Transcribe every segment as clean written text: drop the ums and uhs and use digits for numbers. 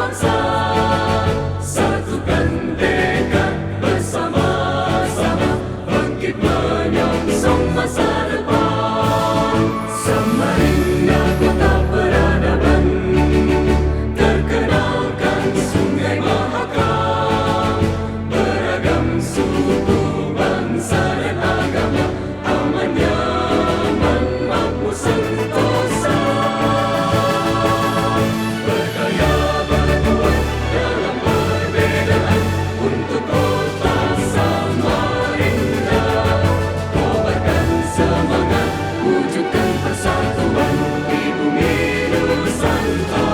bangsa, satukan tekad bersama-sama, bangkit menyongsong masa depan. Samarinda kota peradaban, terkenalkan Sungai Mahakam, beragam suku, bangsa dan agama, aman nyaman, makmur sentosa. Berdaya berkuat dalam perbedaan untuk kota Samarinda. Kobarkan semangat, wujudkan persatuan di bumi Nusantara.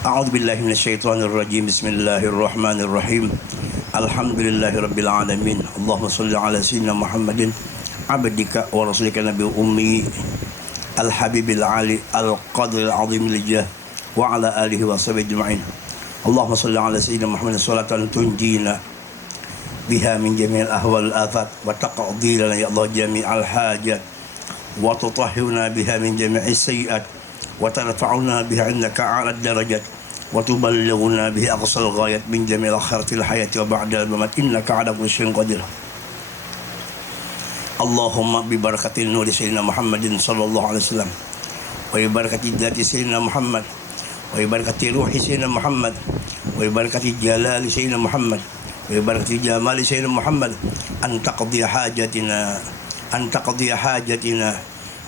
أعوذ بالله من الشيطان الرجيم بسم الله الرحمن الرحيم الحمد لله رب العالمين اللهم صل على سيدنا محمد عبدك ورسولك نبي أمي الحبيب العالي القدر العظيم للجاه وعلى آله وصحبه أجمعين اللهم صل على سيدنا محمد صلاة تنجينا بها من جميع الأهوال والآفات وتقضي لنا يا الله جميع الحاجات وتطهرنا بها من جميع السيئات وترفعنا بها عندك أعلى الدرجات وتبلغنا به أقصى الغايات من جميع الخيرات الحياة وبعد الممات إنك على كل شيء قدير اللهم ببركة نور سيدنا محمد صلى الله عليه وسلم وببركة ذات سيدنا محمد وببركة روح سيدنا محمد وببركة جلال سيدنا محمد وببركة جمال سيدنا محمد أن تقضي حاجتنا أن تقضي حاجتنا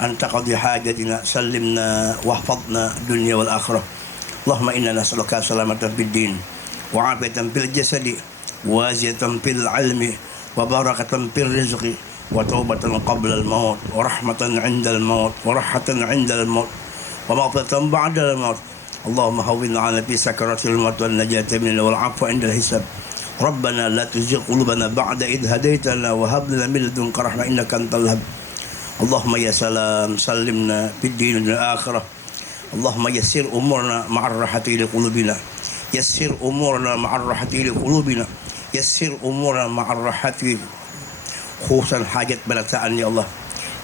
أن تقضي حاجتنا سلمنا واحفظنا الدنيا والآخرة اللهم إنا نسألك سلامة في الدين وعافية في الجسد وزيادة في العلم وبركة في الرزق وتوبة قبل الموت ورحمة عند الموت ورحمة عند الموت ومغفرة بعد الموت اللهم هون على في سكرات الموت والنجاة منه والعفو عند الحساب ربنا لا تزغ قلوبنا بعد إذ هديتنا وهب لنا من لدنك رحمة إنك أنت الوهاب اللهم يا سلام سلمنا في الدين والآخرة اللهم يسر أمورنا مع الراحة لقلوبنا يسر أمورنا مع الراحة لقلوبنا يسر أمورنا مع الراحة خصوصا حاجة بلتان يا الله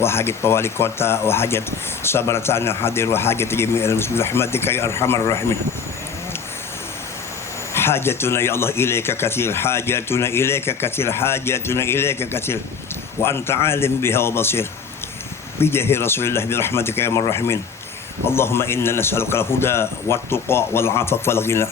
وحاجة طوالي كوتا وحاجة صبرتان حاضر وحاجة جميع المسلمين برحمتك يا أرحم الراحمين حاجتنا يا الله إليك كثير حاجاتنا إليك كثير حاجاتنا إليك كثير وأنت عالم بها وبصير بجاه رسول الله برحمتك يا أرحم الراحمين اللهم إنا نسألك الهدى والتقى والعفاف والغنى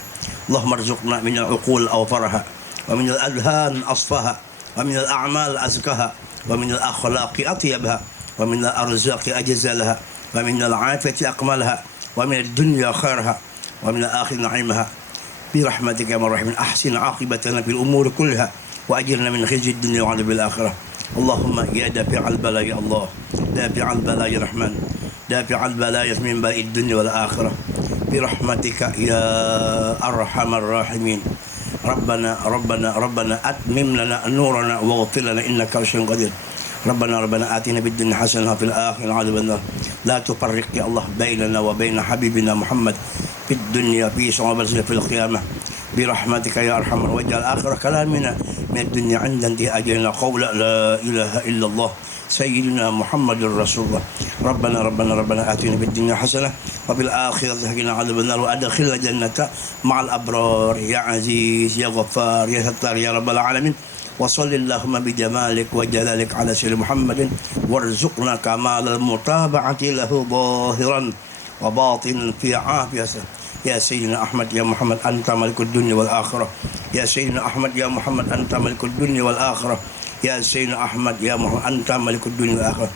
اللهم ارزقنا من العقول أوفرها ومن الأذهان أصفها ومن الأعمال أزكها ومن الأخلاق أطيبها ومن الأرزاق أجزلها ومن العافية أكملها ومن الدنيا خيرها ومن الآخرة نعيمها برحمتك يا أرحم الراحمين أحسن عاقبتنا في الأمور كلها وأجرنا من خزي الدنيا وعذاب الآخرة اللهم يا دافع البلاء يا الله دافع البلاء يا رحمن دافع البلايا من بلاء الدنيا والآخرة برحمتك يا أرحم الراحمين ربنا أتمم لنا نورنا واغفر لنا إنك على شيء قدير ربنا آتنا في الدنيا حسنة وفي الآخرة عذاب النار لا تفرق يا الله بيننا وبين حبيبنا محمد في الدنيا في صعوبة في القيامة برحمتك يا أرحم واجعل آخر كلامنا من الدنيا عند انتهاء أجلنا قول لا إله إلا الله سيدنا محمد رسول الله ربنا آتنا في الدنيا حسنة وفي الآخرة حسنة عذاب النار وأدخلنا الجنة مع الأبرار يا عزيز يا غفار يا ستار يا رب العالمين وصل اللهم بجمالك وجلالك على سيدنا محمد وارزقنا كمال المتابعة له ظاهرا وباطنا في عافية يا سيدنا أحمد يا محمد أنت ملك الدنيا والآخرة يا سيدنا أحمد يا محمد أنت ملك الدنيا والآخرة يا سيدنا أحمد يا محمد أنت ملك الدنيا والآخرة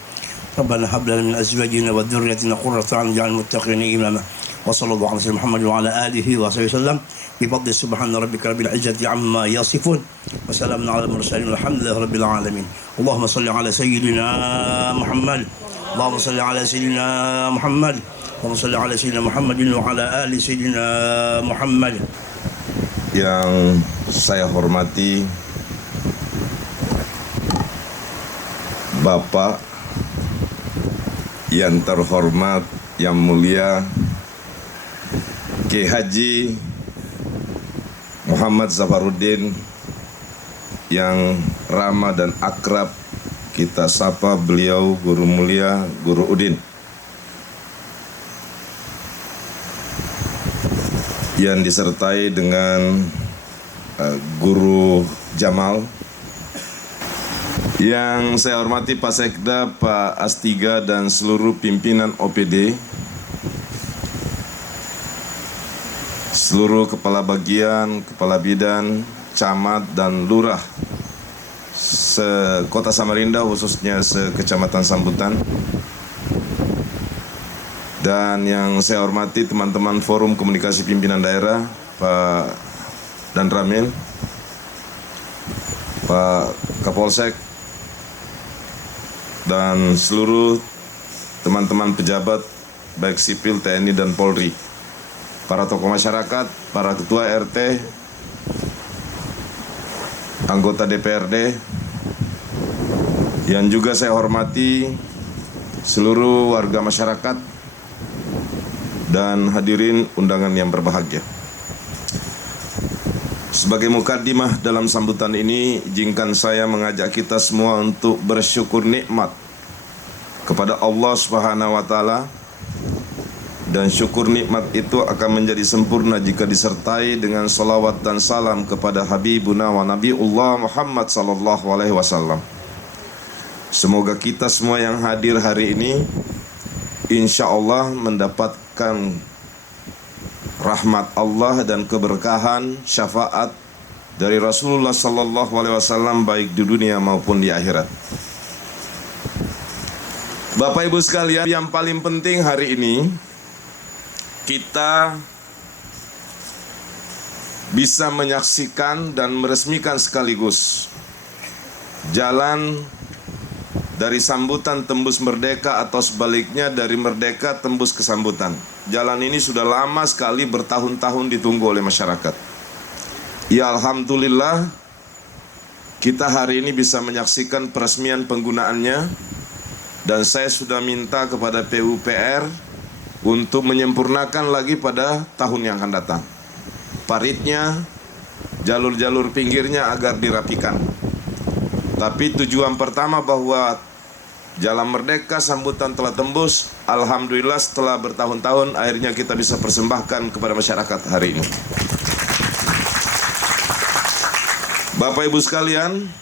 ربنا هب لنا من أزواجنا وذريتنا قرة أعين واجعلنا المتقين إماما وصلى الله على سيدنا محمد وعلى آله وصحبه وسلم بفضل سبحان ربك رب العزة عما يصفون وسلام على المرسلين والحمد لله رب العالمين اللهم صل على سيدنا محمد اللهم صل على سيدنا محمد اللهم صل على سيدنا محمد وعلى آل سيدنا محمد. Yang saya hormati Bapak yang terhormat, yang mulia Kiai Haji Muhammad Safarudin, yang ramah dan akrab kita sapa beliau Guru Mulia Guru Udin. yang disertai dengan Guru Jamal, yang saya hormati Pak Sekda, Pak Astiga, dan seluruh pimpinan OPD, seluruh kepala bagian, kepala bidan, camat, dan lurah se-Kota Samarinda, khususnya se-Kecamatan Sambutan. Dan yang saya hormati teman-teman Forum Komunikasi Pimpinan Daerah, Pak Dan Ramil, Pak Kapolsek, dan seluruh teman-teman pejabat baik sipil, TNI, dan Polri, para tokoh masyarakat, para ketua RT, anggota DPRD, yang juga saya hormati seluruh warga masyarakat dan hadirin undangan yang berbahagia. Sebagai mukaddimah dalam sambutan ini, izinkan saya mengajak kita semua untuk bersyukur nikmat kepada Allah Subhanahu wa Ta'ala, dan syukur nikmat itu akan menjadi sempurna jika disertai dengan salawat dan salam kepada Habibuna wa Nabiullah Muhammad sallallahu alaihi wasallam. Semoga kita semua yang hadir hari ini insya Allah mendapatkan rahmat Allah dan keberkahan syafaat dari Rasulullah sallallahu alaihi wasallam baik di dunia maupun di akhirat. Bapak Ibu sekalian, yang paling penting hari ini kita bisa menyaksikan dan meresmikan sekaligus jalan dari Sambutan tembus Merdeka, atau sebaliknya dari Merdeka tembus ke Sambutan. Jalan ini sudah lama sekali, bertahun-tahun ditunggu oleh masyarakat. Ya alhamdulillah, kita hari ini bisa menyaksikan peresmian penggunaannya, dan saya sudah minta kepada PUPR untuk menyempurnakan lagi pada tahun yang akan datang. Paritnya, jalur-jalur pinggirnya agar dirapikan. Tapi tujuan pertama bahwa Jalan Merdeka Sambutan telah tembus, alhamdulillah setelah bertahun-tahun akhirnya kita bisa persembahkan kepada masyarakat hari ini. Bapak Ibu sekalian,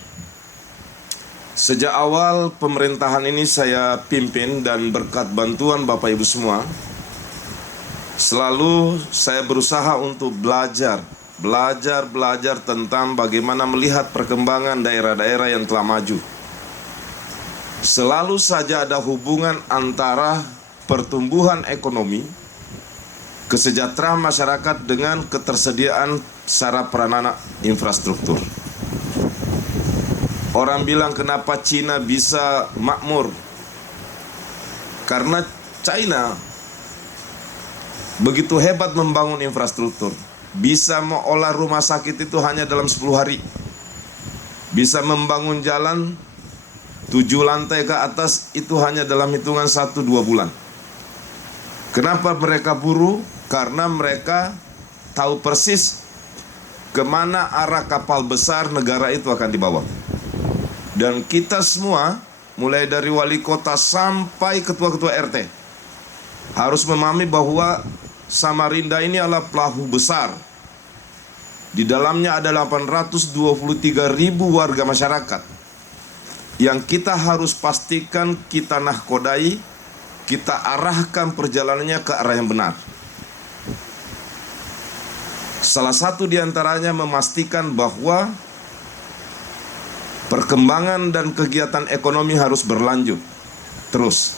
sejak awal pemerintahan ini saya pimpin dan berkat bantuan Bapak Ibu semua, selalu saya berusaha untuk belajar tentang bagaimana melihat perkembangan daerah-daerah yang telah maju. Selalu saja ada hubungan antara pertumbuhan ekonomi, kesejahteraan masyarakat dengan ketersediaan sarana prasarana infrastruktur. Orang bilang kenapa Cina bisa makmur? Karena China begitu hebat membangun infrastruktur. Bisa mengolah rumah sakit itu hanya dalam 10 hari. Bisa membangun jalan 7 lantai ke atas itu hanya dalam hitungan 1-2 bulan. Kenapa mereka buru? Karena mereka tahu persis kemana arah kapal besar negara itu akan dibawa. Dan kita semua, mulai dari wali kota sampai ketua-ketua RT, harus memahami bahwa Samarinda ini adalah pelahu besar. Di dalamnya ada 823.000 warga masyarakat yang kita harus pastikan kita nahkodai, kita arahkan perjalanannya ke arah yang benar. Salah satu diantaranya memastikan bahwa perkembangan dan kegiatan ekonomi harus berlanjut terus.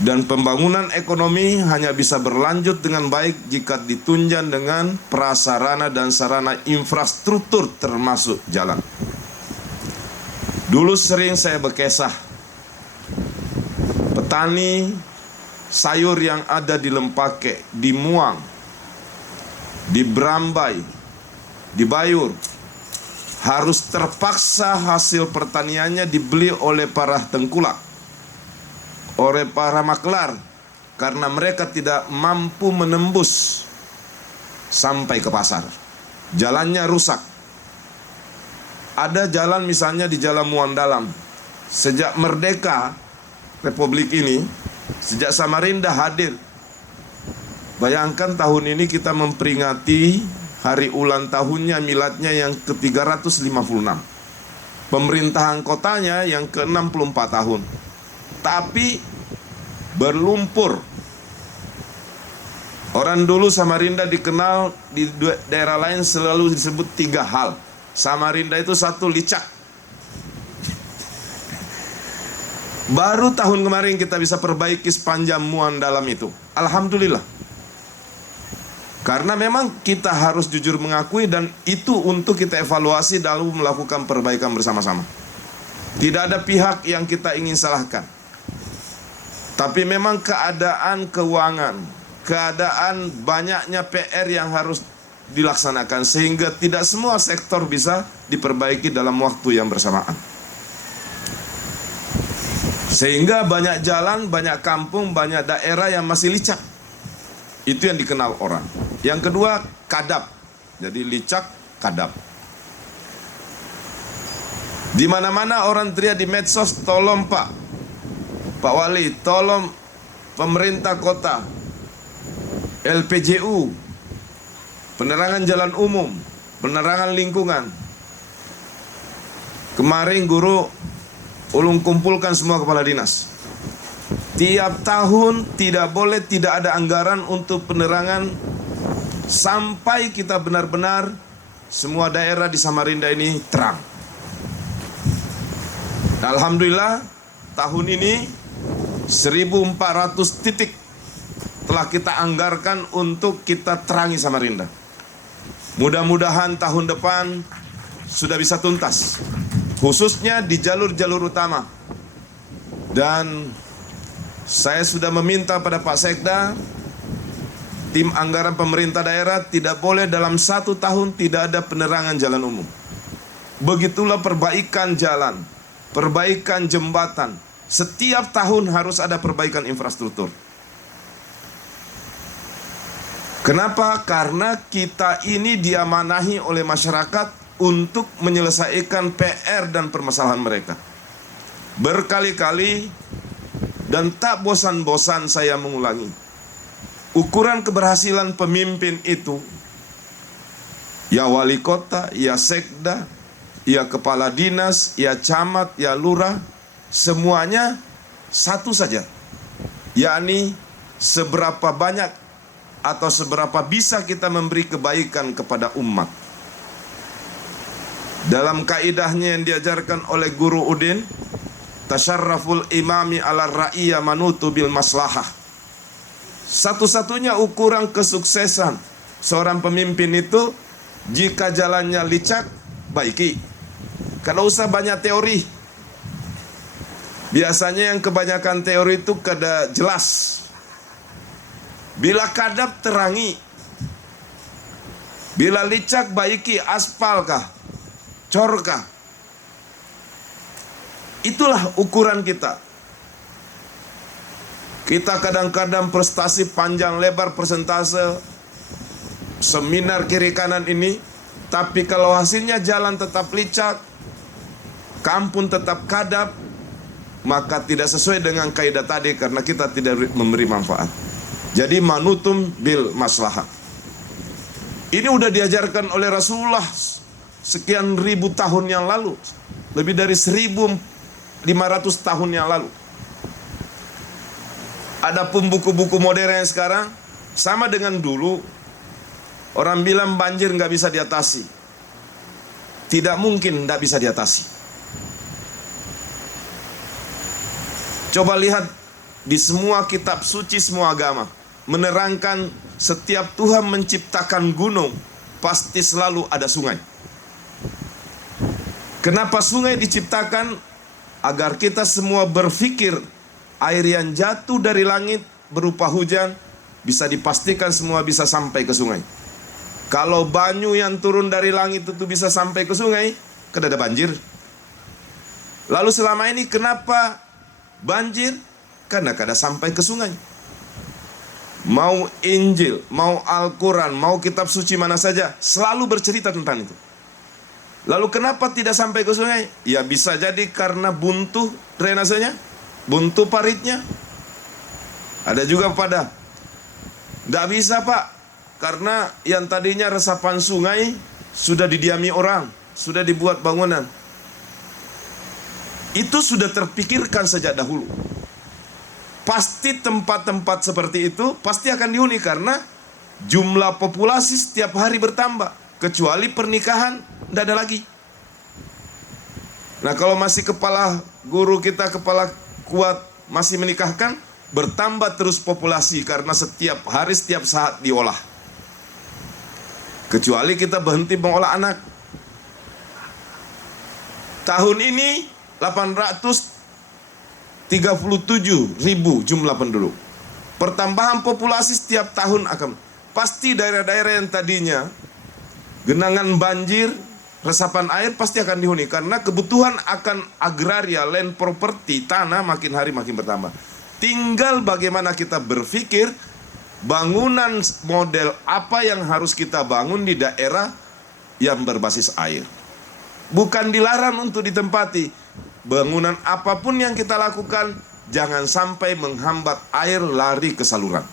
Dan pembangunan ekonomi hanya bisa berlanjut dengan baik jika ditunjang dengan prasarana dan sarana infrastruktur termasuk jalan. Dulu sering saya berkesah, petani sayur yang ada di Lempake, di Muang, di Brambai, di Bayur, harus terpaksa hasil pertaniannya dibeli oleh para tengkulak, oleh para maklar, karena mereka tidak mampu menembus sampai ke pasar. Jalannya rusak. Ada jalan misalnya di Jalan Muang Dalam. Sejak merdeka Republik ini, sejak Samarinda hadir Bayangkan tahun ini kita memperingati hari ulang tahunnya miladnya yang ke-356. Pemerintahan kotanya yang ke-64 tahun. Tapi berlumpur. Orang dulu Samarinda dikenal di daerah lain selalu disebut 3 hal. Samarinda itu 1, licak. Baru tahun kemarin kita bisa perbaiki sepanjang muan dalam itu. Alhamdulillah. Karena memang kita harus jujur mengakui dan itu untuk kita evaluasi dalam melakukan perbaikan bersama-sama. Tidak ada pihak yang kita ingin salahkan. Tapi memang keadaan keuangan, keadaan banyaknya PR yang harus dilaksanakan sehingga tidak semua sektor bisa diperbaiki dalam waktu yang bersamaan. Sehingga banyak jalan, banyak kampung, banyak daerah yang masih licak. Itu yang dikenal orang. Yang kedua, kadap. Jadi licak, kadap. Di mana-mana orang teriak di medsos, tolong Pak Wali, tolong pemerintah kota, LPJU, penerangan jalan umum, penerangan lingkungan. Kemarin guru ulung kumpulkan semua kepala dinas. Tiap tahun tidak boleh tidak ada anggaran untuk penerangan sampai kita benar-benar semua daerah di Samarinda ini terang. Alhamdulillah tahun ini 1.400 titik telah kita anggarkan untuk kita terangi Samarinda. Mudah-mudahan tahun depan sudah bisa tuntas, khususnya di jalur-jalur utama. Dan saya sudah meminta pada Pak Sekda, tim anggaran pemerintah daerah tidak boleh dalam 1 tahun tidak ada penerangan jalan umum. Begitulah perbaikan jalan, perbaikan jembatan. Setiap tahun harus ada perbaikan infrastruktur. Kenapa? Karena kita ini diamanahi oleh masyarakat untuk menyelesaikan PR dan permasalahan mereka. Berkali-kali dan tak bosan-bosan saya mengulangi. Ukuran keberhasilan pemimpin itu, ya wali kota, ya sekda, ya kepala dinas, ya camat, ya lurah, semuanya satu saja, yakni seberapa banyak atau seberapa bisa kita memberi kebaikan kepada umat. Dalam kaidahnya yang diajarkan oleh Guru Udin, tasyarraful imami ala ra'iyya manutu bil maslahah. Satu-satunya ukuran kesuksesan seorang pemimpin itu jika jalannya licak, baiki. Kalau usah banyak teori. Biasanya yang kebanyakan teori itu kada jelas. Bila kadap terangi. Bila licak baiki, aspalkah, corkah. Itulah ukuran kita. Kita kadang-kadang prestasi panjang lebar persentase, seminar kiri kanan ini, tapi kalau hasilnya jalan tetap licak, kampung tetap kadap, maka tidak sesuai dengan kaidah tadi karena kita tidak memberi manfaat. Jadi manutum bil maslahah. Ini udah diajarkan oleh Rasulullah sekian ribu tahun yang lalu, lebih dari 1.500 tahun yang lalu. Adapun buku-buku modern yang sekarang sama dengan dulu. Orang bilang banjir nggak bisa diatasi. Tidak mungkin nggak bisa diatasi. Coba lihat di semua kitab suci semua agama menerangkan setiap Tuhan menciptakan gunung pasti selalu ada sungai. Kenapa sungai diciptakan? Agar kita semua berpikir air yang jatuh dari langit berupa hujan bisa dipastikan semua bisa sampai ke sungai. Kalau banyu yang turun dari langit itu bisa sampai ke sungai, kan ada banjir. Lalu selama ini kenapa banjir? Karena kada sampai ke sungai. Mau Injil, mau Al-Quran, mau kitab suci mana saja selalu bercerita tentang itu. Lalu kenapa tidak sampai ke sungai? Ya bisa jadi karena buntu drainasenya, buntu paritnya. Ada juga pada Nggak bisa Pak, karena yang tadinya resapan sungai sudah didiami orang, sudah dibuat bangunan. Itu sudah terpikirkan sejak dahulu. Pasti tempat-tempat seperti itu pasti akan dihuni karena jumlah populasi setiap hari bertambah. Kecuali pernikahan, tidak ada lagi. Nah kalau masih kepala guru kita, kepala kuat, masih menikahkan, bertambah terus populasi karena setiap hari, setiap saat diolah. Kecuali kita berhenti mengolah anak. Tahun ini 837.000 jumlah penduduk. Pertambahan populasi setiap tahun akan. Pasti daerah-daerah yang tadinya genangan banjir, resapan air pasti akan dihuni. Karena kebutuhan akan agraria, land property, tanah makin hari makin bertambah. Tinggal bagaimana kita berpikir bangunan model apa yang harus kita bangun di daerah yang berbasis air. Bukan dilarang untuk ditempati. Bangunan apapun yang kita lakukan jangan sampai menghambat air lari ke saluran.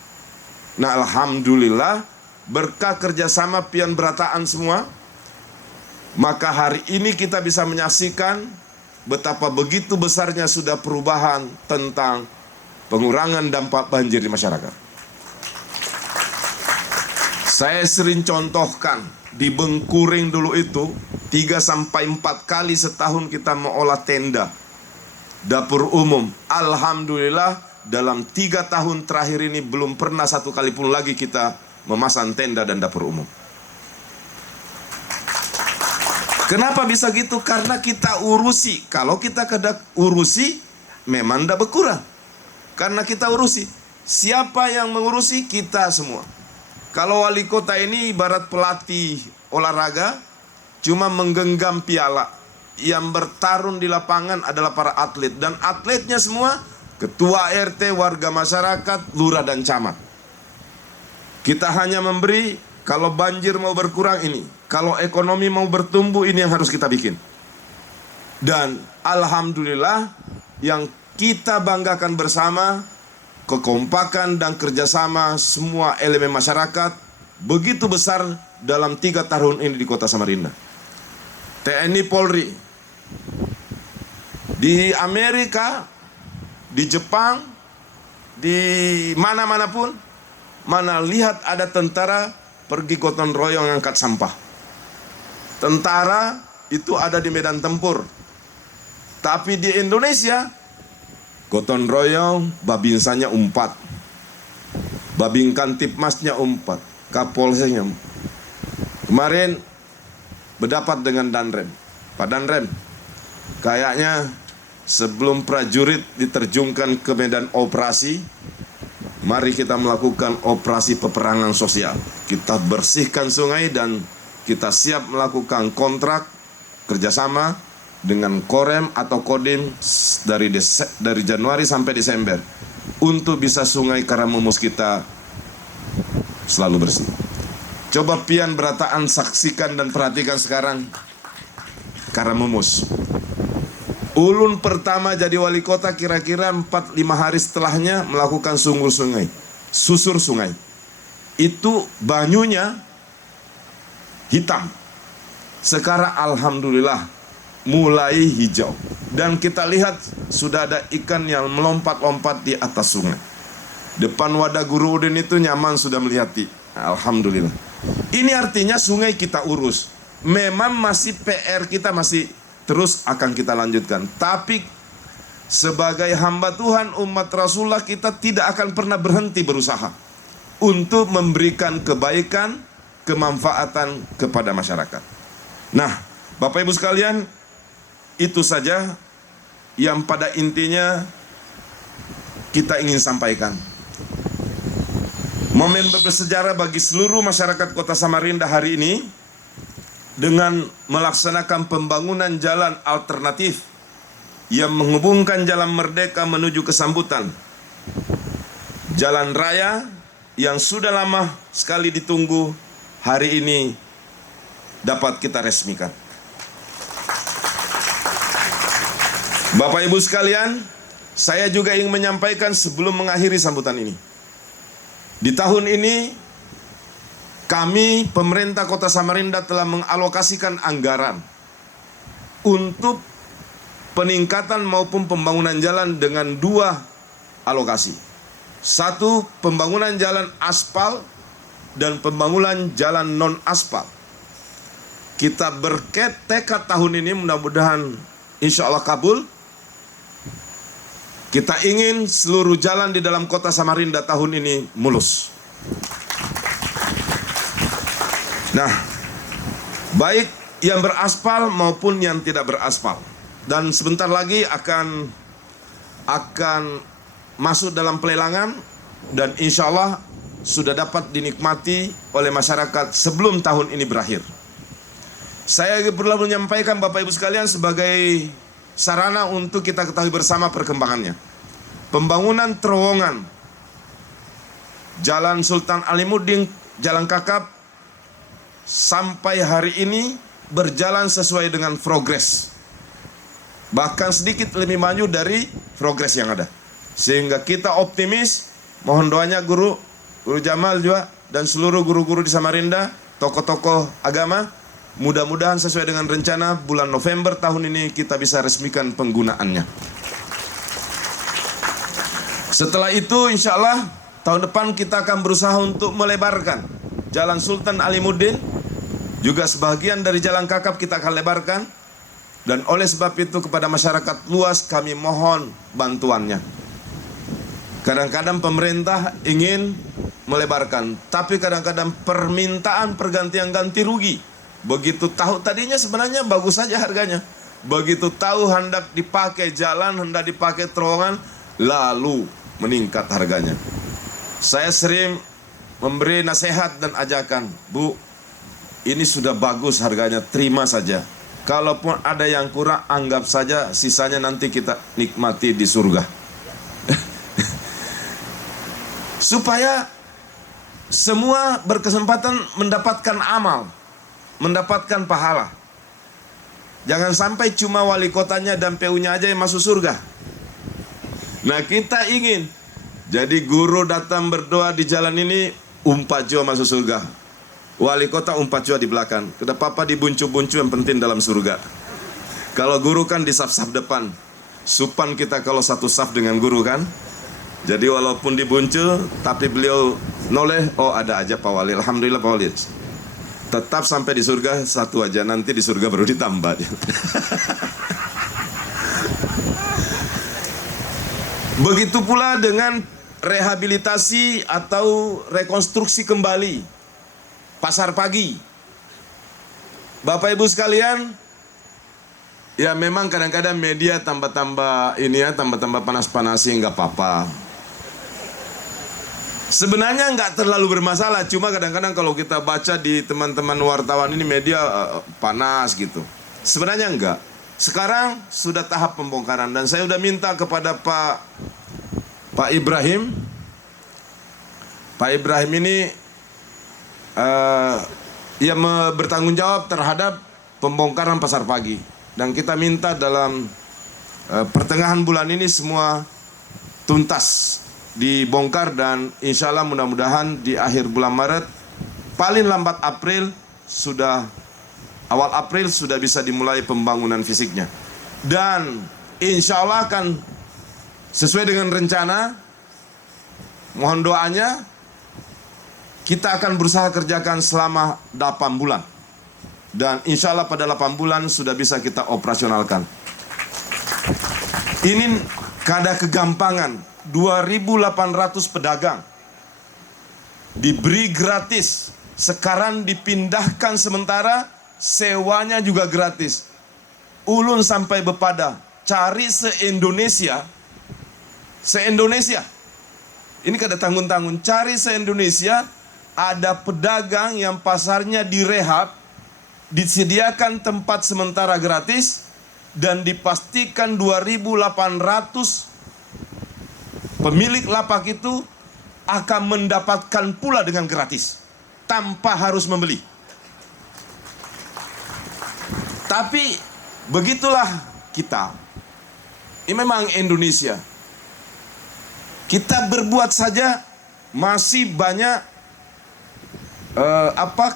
Nah alhamdulillah berkah kerjasama pian berataan semua, maka hari ini kita bisa menyaksikan betapa begitu besarnya sudah perubahan tentang pengurangan dampak banjir di masyarakat. Saya sering contohkan di Bengkuring dulu itu 3-4 kali setahun kita mengolah tenda dapur umum. Alhamdulillah dalam 3 tahun terakhir ini belum pernah 1 kali pun lagi kita memasang tenda dan dapur umum. Kenapa bisa gitu? Karena kita urusi. Kalau kita urusi memang tidak berkurang. Karena kita urusi. Siapa yang mengurusi? Kita semua. Kalau wali kota ini ibarat pelatih olahraga, cuma menggenggam piala. Yang bertarung di lapangan adalah para atlet. Dan atletnya semua ketua RT, warga masyarakat, lurah dan camat. Kita hanya memberi, kalau banjir mau berkurang ini, kalau ekonomi mau bertumbuh ini yang harus kita bikin. Dan alhamdulillah yang kita banggakan bersama, kekompakan dan kerjasama semua elemen masyarakat begitu besar dalam 3 tahun ini di Kota Samarinda. TNI Polri, di Amerika, di Jepang, di mana-mana pun, mana lihat ada tentara pergi gotong royong angkat sampah. Tentara itu ada di medan tempur. Tapi di Indonesia, gotong royong, babinsannya umpat. Babin Kantipmasnya umpat. Kapolsenya. Kemarin berdapat dengan Danrem. Pak Danrem, kayaknya sebelum prajurit diterjunkan ke medan operasi, mari kita melakukan operasi peperangan sosial. Kita bersihkan sungai dan kita siap melakukan kontrak kerjasama dengan Korem atau Kodim dari Januari sampai Desember untuk bisa sungai Karamumus kita selalu bersih. Coba pian berataan saksikan dan perhatikan sekarang Karamumus. Ulun pertama jadi wali kota kira-kira 4-5 hari setelahnya melakukan susur sungai. Itu banyunya hitam. Sekarang alhamdulillah mulai hijau. Dan kita lihat sudah ada ikan yang melompat-lompat di atas sungai. Depan wadah Guru Udin itu nyaman sudah melihat. Alhamdulillah. Ini artinya sungai kita urus. Memang masih PR kita masih terus akan kita lanjutkan. Tapi sebagai hamba Tuhan, umat Rasulullah, kita tidak akan pernah berhenti berusaha untuk memberikan kebaikan, kemanfaatan kepada masyarakat. Nah, Bapak Ibu sekalian, itu saja yang pada intinya kita ingin sampaikan. Momen bersejarah bagi seluruh masyarakat Kota Samarinda hari ini dengan melaksanakan pembangunan jalan alternatif yang menghubungkan Jalan Merdeka menuju ke Sambutan. Jalan raya yang sudah lama sekali ditunggu hari ini dapat kita resmikan. Bapak Ibu sekalian, saya juga ingin menyampaikan sebelum mengakhiri sambutan ini. Di tahun ini kami pemerintah Kota Samarinda telah mengalokasikan anggaran untuk peningkatan maupun pembangunan jalan dengan 2 alokasi. 1, pembangunan jalan aspal dan pembangunan jalan non aspal. Kita bertekad tahun ini, mudah-mudahan insya Allah kabul. Kita ingin seluruh jalan di dalam Kota Samarinda tahun ini mulus. Nah, baik yang beraspal maupun yang tidak beraspal. Dan sebentar lagi akan masuk dalam pelelangan dan insya Allah sudah dapat dinikmati oleh masyarakat sebelum tahun ini berakhir. Saya perlu menyampaikan Bapak Ibu sekalian sebagai sarana untuk kita ketahui bersama perkembangannya. Pembangunan terowongan Jalan Sultan Alimuddin, Jalan Kakap sampai hari ini berjalan sesuai dengan progres. Bahkan sedikit lebih maju dari progres yang ada. Sehingga kita optimis, mohon doanya Guru Jamal juga dan seluruh guru-guru di Samarinda, tokoh-tokoh agama, mudah-mudahan sesuai dengan rencana bulan November tahun ini kita bisa resmikan penggunaannya. Setelah itu insya Allah tahun depan kita akan berusaha untuk melebarkan Jalan Sultan Alimuddin, juga sebagian dari Jalan Kakap kita akan lebarkan. Dan oleh sebab itu kepada masyarakat luas kami mohon bantuannya. Kadang-kadang pemerintah ingin melebarkan, tapi kadang-kadang permintaan pergantian ganti rugi. Begitu tahu tadinya sebenarnya bagus saja harganya. Begitu tahu hendak dipakai jalan, hendak dipakai terowongan, lalu meningkat harganya. Saya sering memberi nasihat dan ajakan, Bu, ini sudah bagus harganya, terima saja. Kalaupun ada yang kurang, anggap saja sisanya nanti kita nikmati di surga. Supaya semua berkesempatan mendapatkan amal, mendapatkan pahala. Jangan sampai cuma wali kotanya dan PU-nya aja yang masuk surga. Nah, kita ingin jadi guru datang berdoa di jalan ini, umpat jiwa masuk surga. Wali kota umpat jiwa di belakang. Tidak apa-apa dibuncu-buncu, yang penting dalam surga. Kalau guru kan di saf-saf depan. Supan kita kalau satu saf dengan guru kan. Jadi walaupun dibuncu, tapi beliau noleh, oh ada aja Pak Wali. Alhamdulillah Pak Wali. Tetap sampai di surga satu aja, nanti di surga baru ditambah. Begitu pula dengan rehabilitasi atau rekonstruksi kembali Pasar Pagi. Bapak Ibu sekalian, ya memang kadang-kadang media tambah-tambah ini ya, tambah-tambah panas-panasi, nggak apa-apa. Sebenarnya nggak terlalu bermasalah, cuma kadang-kadang kalau kita baca di teman-teman wartawan ini media panas gitu. Sebenarnya enggak. Sekarang sudah tahap pembongkaran dan saya udah minta kepada Pak Ibrahim. Pak Ibrahim ini ia bertanggung jawab terhadap pembongkaran Pasar Pagi. Dan kita minta dalam pertengahan bulan ini semua tuntas dibongkar dan insya Allah mudah-mudahan di akhir bulan Maret, paling lambat awal April sudah bisa dimulai pembangunan fisiknya. Dan insya Allah akan sesuai dengan rencana, mohon doanya, kita akan berusaha kerjakan selama 8 bulan. Dan insya Allah pada 8 bulan sudah bisa kita operasionalkan. Ini kada kegampangan, 2.800 pedagang diberi gratis. Sekarang dipindahkan sementara, sewanya juga gratis. Ulun sampai Bepada, cari se-Indonesia. Ini kada tanggung-tanggung, cari se-Indonesia. Ada pedagang yang pasarnya direhab, disediakan tempat sementara gratis, dan dipastikan 2.800 pemilik lapak itu akan mendapatkan pula dengan gratis, tanpa harus membeli. Tapi begitulah kita. Ini memang Indonesia. Kita berbuat saja masih banyak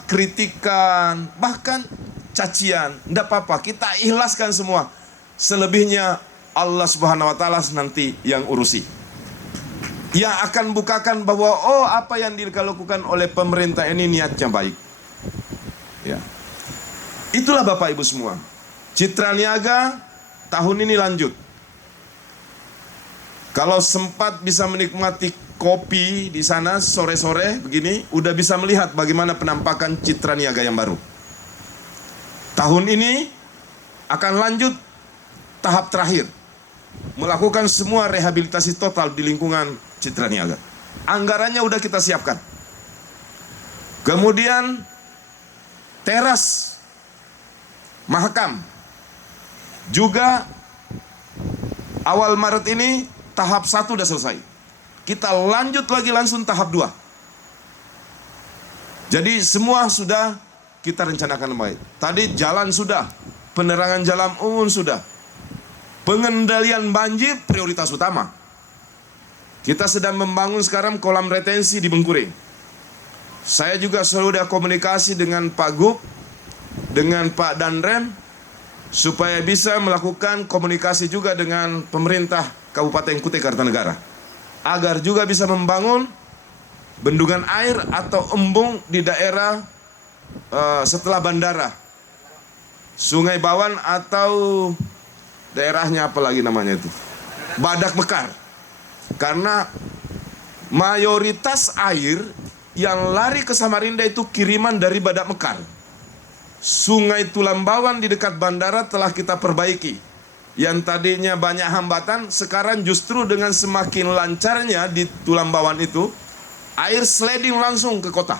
kritikan, bahkan cacian. Tidak apa-apa, kita ikhlaskan semua. Selebihnya Allah Subhanahu wa taala nanti yang urusi. Yang akan bukakan bahwa apa yang dilakukan oleh pemerintah ini niatnya baik. Ya. Itulah Bapak Ibu semua. Citra Niaga tahun ini lanjut. Kalau sempat bisa menikmati kopi di sana sore-sore begini, udah bisa melihat bagaimana penampakan Citra Niaga yang baru. Tahun ini akan lanjut tahap terakhir, melakukan semua rehabilitasi total di lingkungan Citra Niaga. Anggarannya udah kita siapkan. Kemudian teras Mahakam juga awal Maret ini tahap 1 udah selesai. Kita lanjut lagi langsung tahap 2. Jadi semua sudah kita rencanakan baik. Tadi jalan sudah, penerangan jalan umum sudah. Pengendalian banjir prioritas utama. Kita sedang membangun sekarang kolam retensi di Bengkuring. Saya juga sudah komunikasi dengan Pak Gub, dengan Pak Danrem, supaya bisa melakukan komunikasi juga dengan pemerintah Kabupaten Kutai Kartanegara, agar juga bisa membangun bendungan air atau embung di daerah setelah bandara, Sungai Bawan atau daerahnya apa lagi namanya itu, Badak Mekar. Karena mayoritas air yang lari ke Samarinda itu kiriman dari Badak Mekar. Sungai Tulambawan di dekat bandara telah kita perbaiki. Yang tadinya banyak hambatan, sekarang justru dengan semakin lancarnya di Tulambawan itu, air sliding langsung ke kota.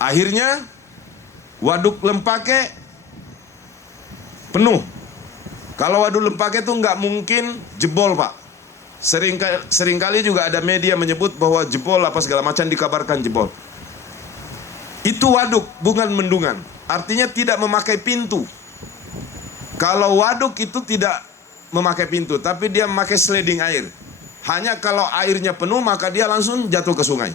Akhirnya Waduk Lempake penuh. Kalau Waduk Lempake itu nggak mungkin jebol, Pak. Seringkali juga ada media menyebut bahwa jebol apa segala macam, dikabarkan jebol. Itu waduk, bukan bendungan. Artinya tidak memakai pintu. Kalau waduk itu tidak memakai pintu, tapi dia memakai sliding air. Hanya kalau airnya penuh maka dia langsung jatuh ke sungai.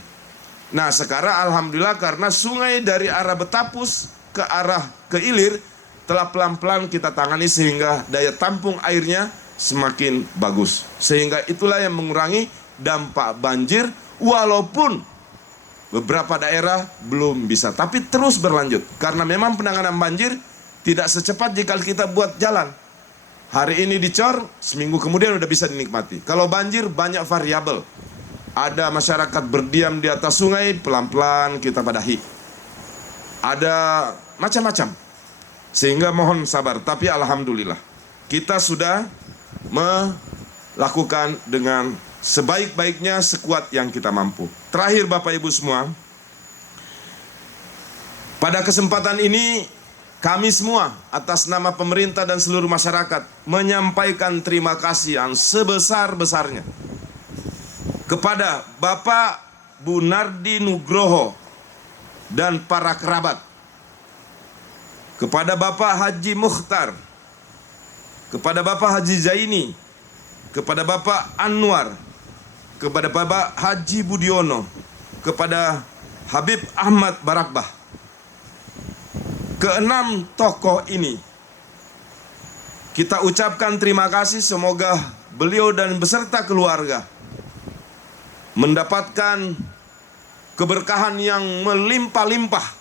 Nah sekarang alhamdulillah karena sungai dari arah Betapus ke arah ke Ilir telah pelan-pelan kita tangani sehingga daya tampung airnya semakin bagus. Sehingga itulah yang mengurangi dampak banjir, walaupun beberapa daerah belum bisa, tapi terus berlanjut. Karena memang penanganan banjir tidak secepat jika kita buat jalan. Hari ini dicor, seminggu kemudian udah bisa dinikmati. Kalau banjir banyak variabel. Ada masyarakat berdiam di atas sungai, pelan-pelan kita padahi. Ada macam-macam. Sehingga mohon sabar, tapi alhamdulillah kita sudah melakukan dengan sebaik-baiknya, sekuat yang kita mampu. Terakhir Bapak Ibu semua, pada kesempatan ini kami semua atas nama pemerintah dan seluruh masyarakat menyampaikan terima kasih yang sebesar-besarnya kepada Bapak Bu Nardi Nugroho dan para kerabat, kepada Bapak Haji Mukhtar, kepada Bapak Haji Zaini, kepada Bapak Anwar, kepada Bapak Haji Budiono, kepada Habib Ahmad Barakbah. Keenam tokoh ini kita ucapkan terima kasih, semoga beliau dan beserta keluarga mendapatkan keberkahan yang melimpah-limpah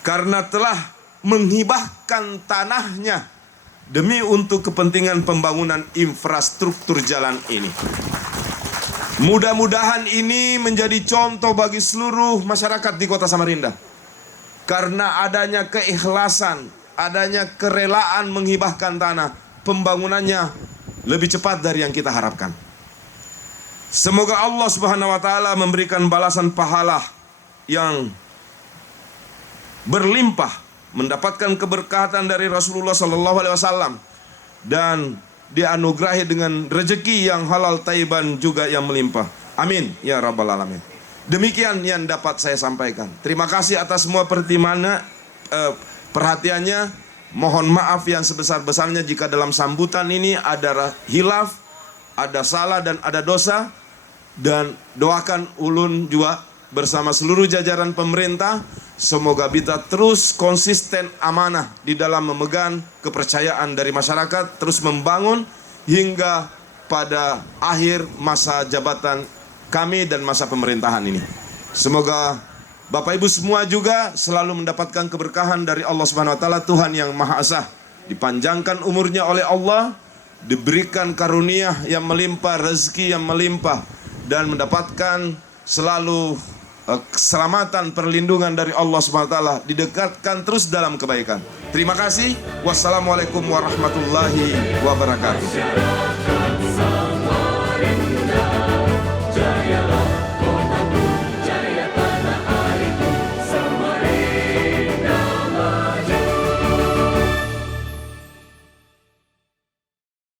karena telah menghibahkan tanahnya demi untuk kepentingan pembangunan infrastruktur jalan ini. Mudah-mudahan ini menjadi contoh bagi seluruh masyarakat di Kota Samarinda. Karena adanya keikhlasan, adanya kerelaan menghibahkan tanah, pembangunannya lebih cepat dari yang kita harapkan. Semoga Allah Subhanahu wa taala memberikan balasan pahala yang berlimpah, mendapatkan keberkatan dari Rasulullah SAW dan dianugerahi dengan rezeki yang halal thayyiban juga yang melimpah. Amin ya rabbal alamin. Demikian yang dapat saya sampaikan. Terima kasih atas semua perhatiannya. Mohon maaf yang sebesar-besarnya jika dalam sambutan ini ada hilaf, ada salah dan ada dosa. dan doakan ulun juga bersama seluruh jajaran pemerintah, semoga kita terus konsisten amanah di dalam memegang kepercayaan dari masyarakat, terus membangun hingga pada akhir masa jabatan kami dan masa pemerintahan ini. Semoga Bapak Ibu semua juga selalu mendapatkan keberkahan dari Allah Subhanahu wa taala, Tuhan yang Maha Esa. Dipanjangkan umurnya oleh Allah, diberikan karunia yang melimpah, rezeki yang melimpah, dan mendapatkan selalu keselamatan, perlindungan dari Allah Subhanahu wa taala, didekatkan terus dalam kebaikan. Terima kasih. Wassalamualaikum warahmatullahi wabarakatuh.